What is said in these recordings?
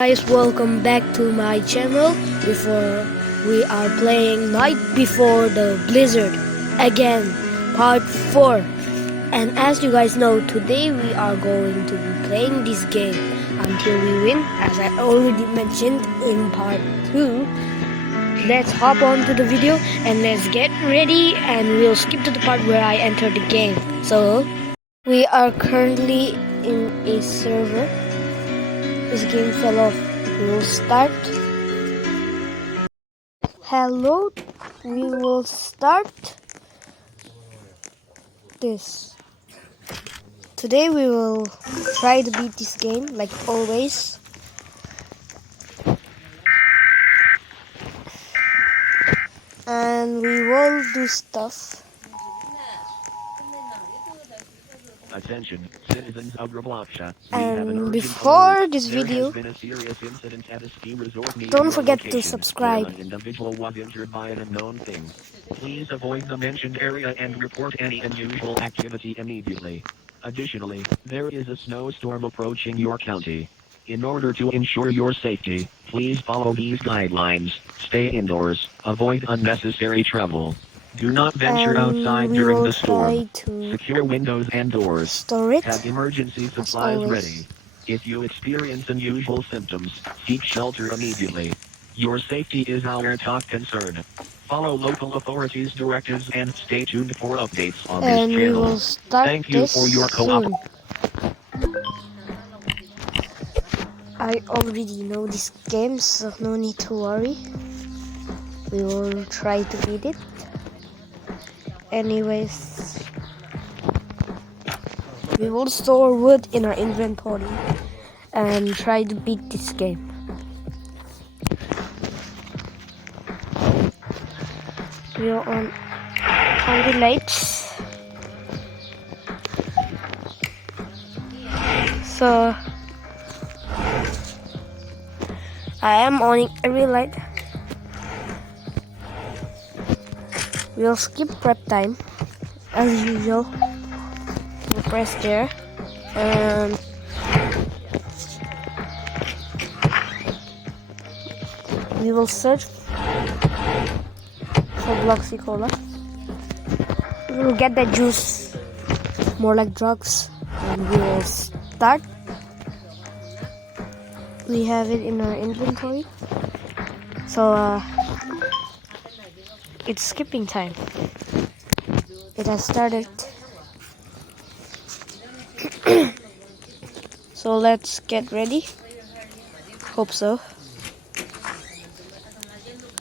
Guys, welcome back to my channel. Before we are playing Night Before the Blizzard again, part 4. And as you guys know, today we are going to be playing this game until we win, as I already mentioned in part 2. Let's hop on to the video and let's get ready, and we'll skip to the part where I enter the game. So we are currently in a server. This game fell off. We will start. Hello. We will start this. Today we will try to beat this game like always. And we will do stuff. Attention, citizens of Robloxia. And before this video, been a serious incident at a ski resort near don't your forget to location, subscribe. where an individual was injured by an unknown thing. Please avoid the mentioned area and report any unusual activity immediately. Additionally, there is a snowstorm approaching your county. In order to ensure your safety, please follow these guidelines. Stay indoors, avoid unnecessary travel. Do not venture outside during the storm. Secure windows and doors. Store it. Have emergency supplies ready. If you experience unusual symptoms, seek shelter immediately. Your safety is our top concern. Follow local authorities' directives and stay tuned for updates on this And we channel. will start Thank you this for your soon. I already know this game, so no need to worry. We will try to beat it. Anyways, we will store wood in our inventory and try to beat this game. We are on the lights. So I am on every light. We'll skip prep time as usual. We'll press there and we will search for Bloxy Cola. We will get that juice, more like drugs, and we will start. We have it in our inventory, so it's skipping time. It has started. So let's get ready. Hope so.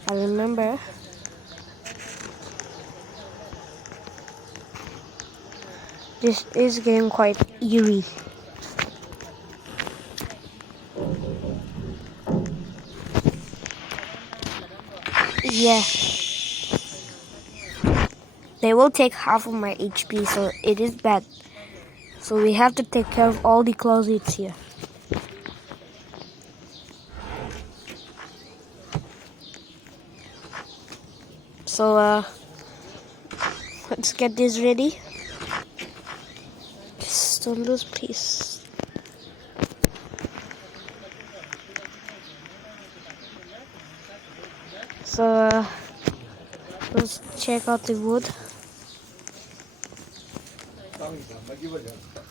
I remember this is getting quite eerie. Yeah. They will take half of my HP, so it is bad. So we have to take care of all the closets here. So let's get this ready. Just don't lose, please. So let's check out the wood.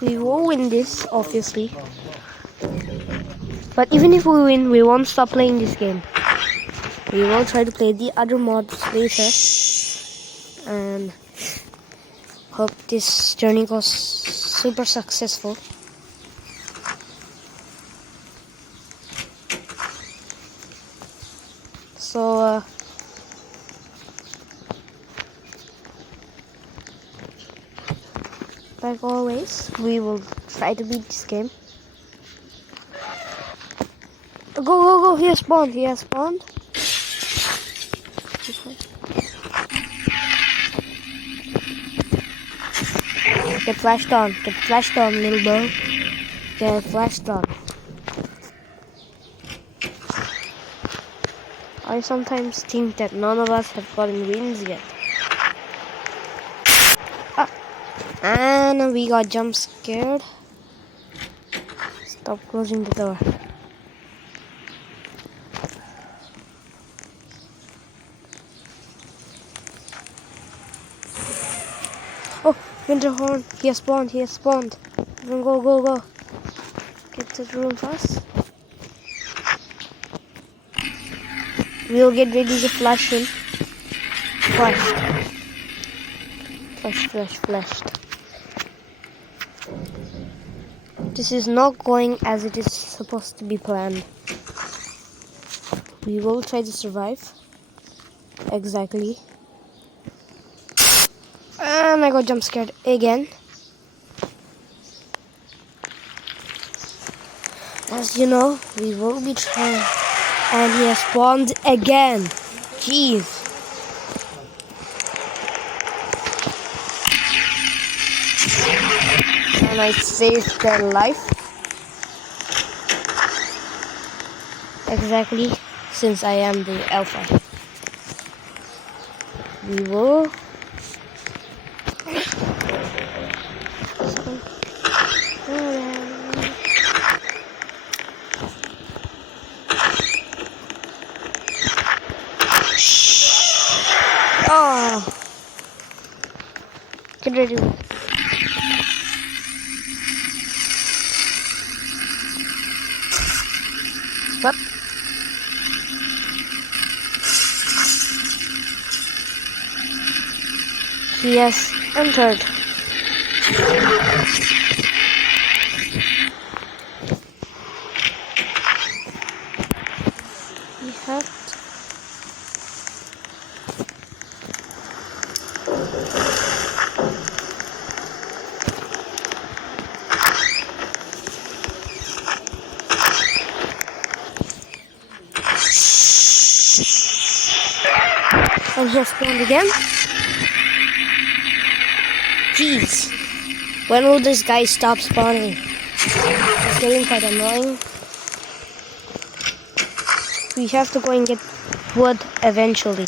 We will win this, obviously. But even if we win, we won't stop playing this game. We will try to play the other mods later. And hope this journey goes super successful. So like always, we will try to beat this game. Go, go, go! He has spawned. He has spawned. Get flashed on. Get flashed on, little bro. Get flashed on. I sometimes think that none of us have gotten wins yet. And we got jump scared. Stop closing the door. Winterhorn, he has spawned, he has spawned. Go, go, go, go. Get to the room fast. We'll get ready to flash him. Flashed. Flashed. This is not going as it is supposed to be planned. We will try to survive. Exactly. And I got jump scared again. As you know, we will be trying. And he has spawned again. Jeez. And I saved their life. Exactly, since I am the alpha. We will. Oh, get ready. What? He has entered. We have. And he has spawned again. Jeez. When will this guy stop spawning? It's getting quite annoying. We have to go and get wood eventually.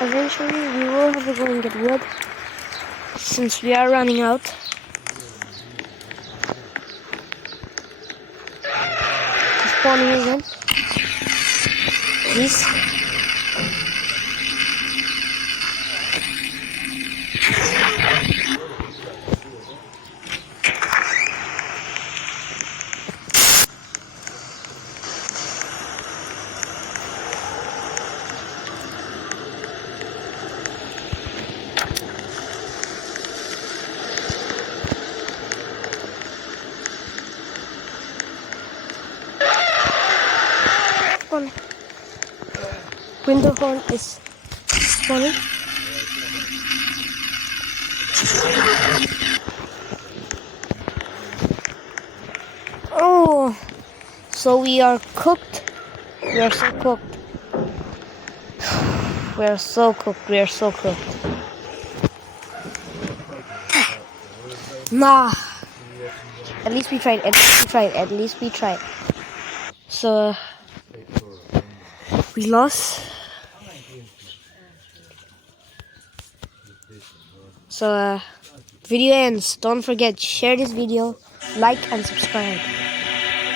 Eventually we will have to go and get wood since we are running out. He's spawning again. Please. Winterhorn is spawning. Oh, so we are cooked. We are so cooked. We are so cooked. We are so cooked. Nah. At least we tried. At least we tried. So we lost. So video ends. Don't forget, share this video, like and subscribe.